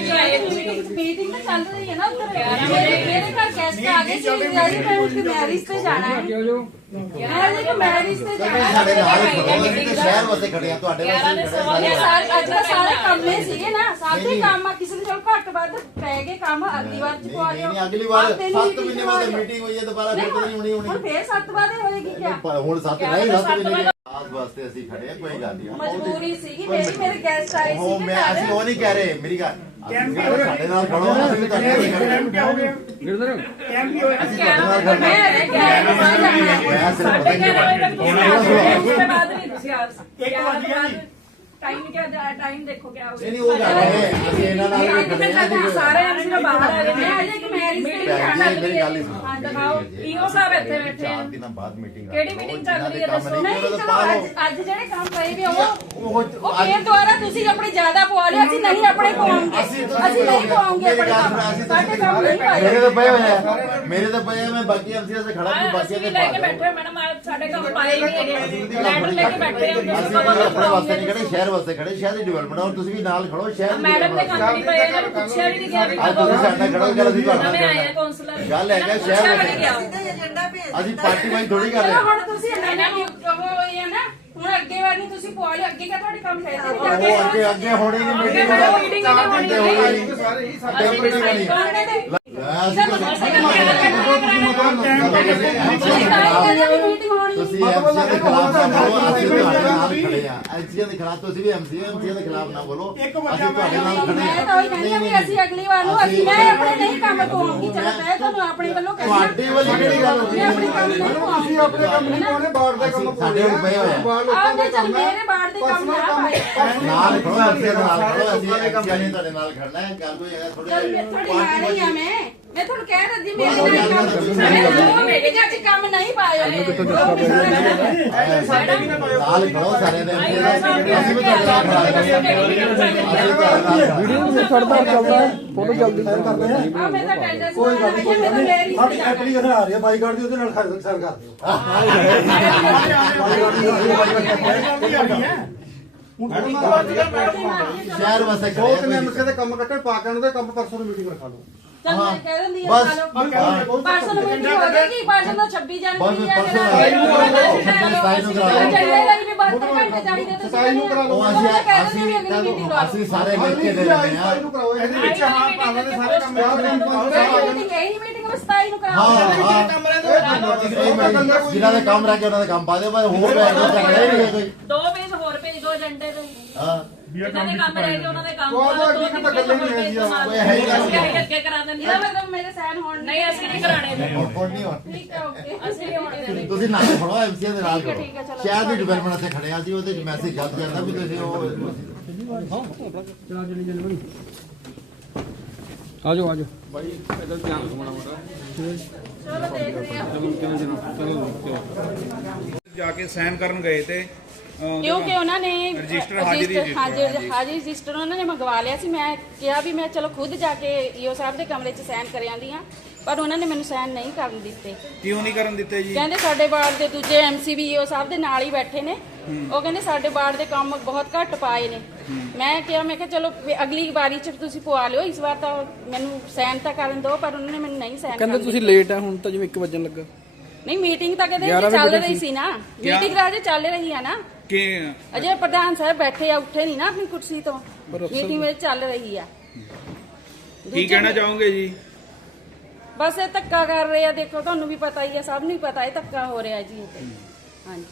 Meeting ਤਾਂ ਚੱਲ ਰਹੀ ਹੈ ਨਾ ਉੱਧਰ ਮੇਰੇ ਮੇਰੇ ਘਰ ਗੈਸਟ ਆ ਗਏ ਸੀ ਅੱਜ ਮੈਂ ਉਸ ਮੈਰਿਜ ਤੇ ਜਾਣਾ ਹੈ ਮੈਂ ਜੀ ਮੈਰਿਜ ਤੇ ਜਾਣਾ ਸਾਡੇ ਹੈ ਨਾਲ ਹੀ ਖੜੋ ਅਸੀਂ ਤੇ ਸ਼ਹਿਰ ਵਾਸਤੇ ਖੜੇ ਆ ਤੁਹਾਡੇ ਵਾਸਤੇ ਖੜੇ ਇਹ ਆ ਸਾਰੇ ਅੱਜ ਦਾ ਸਾਰੇ ਕੰਮੇ ਸੀਗੇ ਨਾ ਸਾਰੇ ਕੰਮ ਆ ਕਿਸੇ ਦੇ ਚਲ ਘੱਟ ਵੱਧ ਪੈ ਗਏ ਕੰਮ ਅਗਲੀ ਵਾਰ ਚ ਪਵਾ ਨਹੀਂ ਲਿਓ ਨਹੀਂ ਅਗਲੀ ਵਾਰ ਆਹ ਤਿੰਨ 7 meeting ਮਹੀਨੇ ਕਰਵਾ ਬਾਅਦ ਲਿਓ। ਮੀਟਿੰਗ ਹੋਈ ਹੈ ਦੁਬਾਰਾ ਫਿਰ ਨਹੀਂ, ਤਾਂ ਨਹੀਂ ਹੋਣੀ ਹੁਣ ਹੋਣੀ ਫੇਰ ਸੱਤ ਵਾਦੇ ਹੋਏਗੀ ਕਿਆ ਪਰ ਹੁਣ 7 ਨਹੀਂ 7 ਮਹੀਨੇ ਆਜ ਵਾਸਤੇ ਅਸੀਂ ਖੜੇ ਆ ਕੋਈ ਗੱਲ ਨਹੀਂ। ਮਜਬੂਰੀ ਸੀਗੀ ਮੇਰੀ ਮੇਰੇ ਗੈਸਟ ਆਏ ਉਹ ਸੀ ਮੈਂ ਅਸੀਂ ਉਹ ਨਹੀਂ ਕਹਿ ਰਹੇ ਮੇਰੀ ਗੱਲ। ਸਾਡੇ ਨਾਲ ਖੜੋ ਅਸੀਂ ਵੀ ਤੁਹਾਡੇ ਨਾਲ ਖੜੇ ਹਾਂ। ਅਸੀਂ ਤੁਹਾਡੇ ਨਾਲ ਖੜੇ ਮੈਂ ਕਹਿ ਰਹੀ। ਹਾਂ ਮੈਂ ਸਿਰਫ ਪਤਾ ਕੀ ਕਰਦਾ ਟਾਈਮ ਕਿਆ ਟਾਈਮ ਦੇਖੋ ਕਿਆ ਹੋ ਨਹੀਂ ਨਹੀਂ ਉਹ ਗੱਲ ਹੈ ਅਸੀਂ ਇਹਨਾਂ ਨਾਲ ਵੀ ਖੜੇ ਆ ਅਸੀਂ ਸਾਰੇ ਐਮਸੀ ਦਾ ਬਾਹਰ ਆ ਗਏ। ਮੈਂ ਅਜੇ ਕਿ ਮੈਰਿਜ ਤੇ ਭੈਣ ਜਾਣਾ ਜੀ, ਮੇਰੀ ਗੱਲ ਹੀ ਸੁਣੋ। ਹਾਂ, ਦਿਖਾਓ। EO ਸਾਹਿਬ ਇੱਥੇ ਬੈਠੇ ਆ। ਚਾਰ ਦਿਨਾਂ ਬਾਅਦ ਮੀਟਿੰਗ ਕਿਹੜੀ meeting ਚੱਲ ਰਹੀ ਹੈ ਦੱਸੋ? ਨਹੀਂ ਚਲੋ ਅੱਜ ਅੱਜ ਜਿਹੜੇ ਕੰਮ ਪਏ ਵੀ ਉਹ ਉਹ ਉਹ ਫੇਰ ਦੁਆਰਾ ਤੁਸੀਂ ਆਪਣੇ ਜ਼ਿਆਦਾ ਪਵਾ ਲਿਆ ਅਸੀਂ ਨਹੀਂ ਆਪਣੇ ਪਵਾਉਂਗੇ। ਅਸੀਂ ਅਸੀਂ ਨਹੀਂ ਪਵਾਉਂਗੇ। ਆਪਣੇ ਕੰਮ। ਸਾਡੇ ਕੰਮ ਨਹੀਂ ਪਾਏ। ਮੇਰੇ ਤਾਂ ਪਏ ਹੋਏ ਆ। ਮੇਰੇ ਤਾਂ ਪਏ ਆ ਮੈਂ ਬਾਕੀ ਅਫਸਰਾਂ ਸੇ ਖੜਾ ਨਹੀਂ ਬਾਕੀ ਅਸੀਂ ਦੇ ਵੀ ਲੈ ਕੇ ਬੈਠੇ ਹਾਂ, ਮੈਡਮ ਆਹ ਸਾਡੇ ਕੰਮ ਪਾਏ ਨਹੀਂ ਹੈਗੇ। ਲੈਟਰ ਲੈ ਕੇ ਬੈਠੇ ਹਾਂ ਅਸੀਂ ਤੁਸੀਂ ਕਦੋਂ ਆਪਣੇ ਵਾਸਤੇ ਨਹੀਂ ਖੜੇ ਸ਼ਹਿਰ ਵਾਸਤੇ ਖੜੇ ਸ਼ਹਿਰ ਦੀ ਡਿਵੈਲਪਮੈਂਟ ਔਰ ਤੁਸੀਂ ਵੀ ਨਾਲ ਖੜੋ ਸ਼ਹਿਰ ਦੀ ਮੈਡਮ development ਕੰਮ ਨਹੀਂ ਪਏ ਇਹਨਾਂ ਨੂੰ ਪੁੱਛਿਆ ਵੀ ਨਹੀਂ ਗਿਆ ਵੀ ਅੱਜ ਤੁਸੀਂ ਸਾਡੇ ਨਾਲ ਖੜੋ ਗੱਲ ਅਸੀਂ ਤੁਹਾਡੇ ਨਾਲ ਨਵੇਂ ਆਏ ਆ ਕਰਨਾ। ਕਾਉਂਸਲਰ ਗੱਲ ਹੈਗਾ ਸ਼ਹਿਰ ਵਿੱਚ ਅਸੀਂ ਪਾਰਟੀ ਵਾਈ ਥੋੜੀ ਕਰ ਰਹੇ ਹਾਂ। ਹੁਣ ਤੁਸੀਂ ਇਹਨਾਂ ਨੂੰ ਕਹੋ ਇਹ ਹੈ ਨਾ ਹੁਣ ਅੱਗੇ ਵਾਰ ਨਹੀਂ ਤੁਸੀਂ ਪਵਾ ਲਿਓ ਅੱਗੇ ਕਾ ਤੁਹਾਡੇ ਕੰਮ ਪੈਸੇ ਨਹੀਂ ਅੱਗੇ ਅੱਗੇ ਹੋਣੀ ਨਹੀਂ ਮੀਟਿੰਗ ਹੋਣੀ meeting ਨਹੀਂ ਹੋਣੀ। ਹੋਣੀ ਅਸੀਂ ਤੁਸੀਂ ਐਮਸੀਆ ਦੇ ਖਿਲਾਫ ਨਾ ਬੋਲੋ ਅਸੀਂ ਤੁਹਾਡੇ ਨਾਲ ਖੜੇ ਆ ਐਮਸੀਆ ਦੇ ਖਿਲਾਫ ਤੁਸੀਂ ਵੀ ਐਮਸੀਆ ਐਮਸੀਆ ਦੇ ਖਿਲਾਫ ਨਾ ਬੋਲੋ ਅਸੀਂ ਤੁਹਾਡੇ ਨਾਲ ਖੜੇ ਮੈਂ ਤਾਂ ਉਹੀ ਕਹਿੰਦੀ ਹਾਂ ਵੀ ਅਸੀਂ ਅਗਲੀ ਵਾਰ ਨੂੰ ਅਸੀਂ ਮੈਂ ਆਪਣੇ ਨਹੀਂ ਕੰਮ ਪਵਾਉਂਗੀ ਚਲੋ ਮੈਂ ਤੁਹਾਨੂੰ ਆਪਣੇ ਵੱਲੋਂ ਕਹਿੰਦੀ ਤੁਹਾਡੇ ਵੱਲ ਕਿਹੜੀ ਗੱਲ ਹੋ ਮੈਂ ਆਪਣੇ ਕੰਮ ਨਹੀਂ ਪਵਾਉਂਗੀ ਆਪਣੇ ਕੰਮ ਨਹੀਂ ਪਾਉਣੇ ਬਾਹਰ ਦਾ ਕੰਮ ਸਾਡੇ ਕੋਲ ਹੋਏ ਆਉਂਦੇ ਚੱਲ ਮੇਰੇ ਬਾੜ ਦੇ ਕੰਮ ਨਾ ਪਾਏ ਨਾਲ ਖੜੋ ਐਮਸੀਆ ਦੇ ਨਾਲ ਖੜੋ ਅਸੀਂ ਐਮਸੀਆ ਨੇ ਤੁਹਾਡੇ ਨਾਲ ਖੜਨਾ ਹੈ ਗੱਲ ਕੋਈ ਹੈਗਾ ਥੋੜੀ ਚੱਲ ਆ ਮੈਂ ਮੈਂ ਤੁਹਾਨੂੰ ਕਹਿ ਰਹੀ ਮੇਰੇ ਨਾਲ ਕੰਮ ਸਾਰੇ ਦੋ ਮੀਟਿੰਗਾਂ 'ਚ ਕੰਮ ਨਹੀਂ ਪਾਏ ਹੋਏ ਨਾਲ ਖੜੋ ਸਾਰੇ ਦੇ ਅਸੀਂ ਵੀ ਤੁਹਾਡੇ ਨਾਲ ਖੜਾ ਵੀਡੀਓ ਨੂੰ ਛੱਡਦਾ ਚੱਲਦਾ ਫੋਟੋ ਜਲਦੀ ਕਰ ਕਰਦੇ ਆ ਆ ਮੈਂ ਤਾਂ ਟੈਂਡਰ ਕੋਈ ਗੱਲ ਨਹੀਂ ਕੋਈ ਗੱਲ ਨਹੀਂ ਸਾਡੀ ਐਪਲੀਕੇਸ਼ਨ ਆ ਰਹੀ ਹੈ ਬਾਈਕਾਟ ਦੀ ਉਹਦੇ ਨਾਲ ਖਰ- ਸਰ ਕਰ ਦਿਓ ਸ਼ਹਿਰ ਵਾਸਤੇ ਖੜੇ ਆ ਐਮਸੀ ਦੇ ਕੰਮ ਕੱਟੇ ਪਾਕਣ ਦੇ ਕੰਮ ਪਰਸੋਂ ਦੀ ਮੀਟਿੰਗ ਰਖਾ ਲਓ ਚੱਲ ਮੈਂ ਕਹਿ ਦਿੰਦੀ ਆ ਬਸ। ਚਲੋ ਪਰਸੋਂ ਨੂੰ ਮੀਟਿੰਗ ਹੋ ਜਾਏਗੀ ਪਰਸੋਂ ਨੂੰ 26 ਬਸ ਜਨਵਰੀ ਆ ਪਰਸੋਂ ਜਿਹੜਾ ਸਤਾਈ ਨੂੰ ਕਰਾ ਲਓ। ਚੱਲੇ ਲਈ ਵੀ 72 ਘੰਟੇ ਚਾਹੀਦੇ ਤੁਸੀਂ ਸਤਾਈ ਨੂੰ ਕਰਾ ਲਓ। ਉਹ ਉਹ ਅਸੀਂ ਸਾਰੇ ਕੇ ਦੇ ਇਹਨੂੰ ਕਰਾਓ। ਇਹਦੇ ਵਿੱਚ ਹਾਂ ਭਾਵੇਂ ਦੇ ਸਾਰੇ ਕੰਮ ਮੀਟਿੰਗ ਇਹੀ ਮੀਟਿੰਗ ਬਸ 27 ਨੂੰ ਹਾਂ ਕਰਾਓ ਹਾਂ। ਜਿਨ੍ਹਾਂ ਦਾ ਕੰਮ ਰਹਿ ਗਿਆ ਉਹਨਾਂ ਦਾ ਕੰਮ ਪਾ ਭਾਈ ਹੋਰ ਬੈਠ ਕੇ ਝਗੜਾ ਹੀ ਨਹੀਂ ਹੈ ਕੋਈ। ਦੋ ਦੋ ਏਜੰਡੇ ਦੇ ਹਾਂ ਜਿਨ੍ਹਾਂ ਦੇ ਕੰਮ ਰਹਿ ਗਏ ਉਹਨਾਂ ਦੇ ਕੰਮ ਉਹ ਕਰੋ, ਅੱਗੇ ਤਾਂ ਤਿੰਨ ਗੱਲਾਂ ਪੇਜ ਨਹੀਂ ਹੈਗੀਆਂ। ਉਹ ਹੈ ਹੀ ਗੱਲ। ਅਸੀਂ ਅੱਗੇ ਅੱਗੇ ਕਰਾ ਦਿੰਦੇ ਇਹਦਾ ਹਾਂ। ਮਤਲਬ ਮੇਰੇ ਸਾਈਨ ਹੋਣ ਨਹੀਂ। ਅਸੀਂ ਨਹੀਂ ਕਰਾਣੇ ਦੇ ਹੁਣ ਹੁਣ ਨਹੀਂ ਹੋਣਾ। ਠੀਕ ਹੈ ਓਕੇ। ਅਸੀਂ ਨਹੀਂ ਹੋਣੇ। ਦੇਣੇ ਤੁਸੀਂ ਨਾਲ ਖੜੋ ਐਮਸੀਆ ਦੇ ਨਾਲ। ਠੀਕ ਹੈ, ਖੜੋ ਠੀਕ ਹੈ, ਚਲੋ। ਸ਼ਹਿਰ ਦੀ ਡਿਵੈਲਪਮੈਂਟ ਅਸੀਂ ਖੜੇ ਆ ਸੀ ਉਹਦੇ ਚ ਮੈਸੇਜ ਜਲਦ ਜਾਂਦਾ ਵੀ ਤੁਸੀਂ ਉਹ ਆਜੋ ਆਜੋ। ਜਾ ਕੇ ਸਾਈਨ ਕਰਨ ਗਏ ਤੇ ਕਿਉਂਕਿ ਉਹਨਾਂ ਨੇ ਰਜਿਸਟਰ ਹਾਜ਼ਰੀ ਰਜਿਸਟਰ- ਹਾਜ਼ਰ ਹਾਜ਼ਰੀ ਰਜਿਸਟਰ ਉਹਨਾਂ ਨੇ ਮੰਗਵਾ ਲਿਆ ਸੀ। ਮੈਂ ਕਿਹਾ ਵੀ ਮੈਂ ਚਲੋ ਖੁਦ ਜਾ ਕੇ ਈਓ ਸਾਹਿਬ ਦੇ ਕਮਰੇ 'ਚ ਸਾਈਨ ਕਰ ਆਂਦੀ ਹਾਂ ਪਰ ਉਹਨਾਂ ਨੇ ਮੈਨੂੰ ਸਾਈਨ ਨਹੀਂ ਕਰਨ ਦਿੱਤੇ। ਕਿਉਂ ਨਹੀਂ ਕਰਨ ਦਿੱਤੇ ਜੀ? ਕਹਿੰਦੇ ਸਾਡੇ ਵਾਰਡ ਦੇ ਦੂਜੇ ਐਮਸੀ ਵੀ ਈਓ ਸਾਹਿਬ ਦੇ ਨਾਲ ਹੀ ਬੈਠੇ ਨੇ। ਉਹ ਕਹਿੰਦੇ ਸਾਡੇ ਵਾਰਡ ਦੇ ਕੰਮ ਬਹੁਤ ਘੱਟ ਪਾਏ ਨੇ। ਮੈਂ ਕਿਹਾ ਮੈਂ ਕਿਹਾ ਚਲੋ ਅਗਲੀ ਵਾਰੀ 'ਚ ਤੁਸੀਂ ਪਵਾ ਲਿਓ ਇਸ ਵਾਰ ਤਾਂ ਮੈਨੂੰ ਸਾਈਨ ਤਾਂ ਕਰਨ ਦਿਓ ਪਰ ਉਹਨਾਂ ਨੇ ਮੈਨੂੰ ਨਹੀਂ ਸਾਈਨ ਕਹਿੰਦੇ ਤੁਸੀਂ ਲੇਟ ਆ ਹੁਣ ਤਾਂ ਜਿਵੇਂ 1 ਵਜਣ ਲੱਗਾ। ਨਹੀਂ ਮੀਟਿੰਗ ਤਾਂ ਕਹਿੰਦੇ ਚੱਲ ਰਹੀ ਸੀ। ਨਾ। ਮੀਟਿੰਗ ਰਾਜੇ ਚੱਲ ਰਹੀ ਆ ਨਾ। ਕਿ ਅਜੇ ਪ੍ਰਧਾਨ ਸਾਹਿਬ ਬੈਠੇ ਆ ਉੱਠੇ ਨਹੀਂ ਨਾ ਆਪਣੀ ਕੁਰਸੀ ਤੋਂ। ਮੀਟਿੰਗ ਵਿੱਚ ਚੱਲ ਰਹੀ ਆ। ਕੀ ਕਹਿਣਾ ਚਾਹੋਗੇ ਜੀ? ਬਸ ਇਹ ਧੱਕਾ ਕਰ ਰਹੇ ਆ ਦੇਖੋ ਤੁਹਾਨੂੰ ਵੀ ਪਤਾ ਹੀ ਆ ਸਭ ਨੂੰ ਪਤਾ ਇਹ ਧੱਕਾ ਹੋ ਰਿਹਾ ਜੀ। ਹਾਂਜੀ।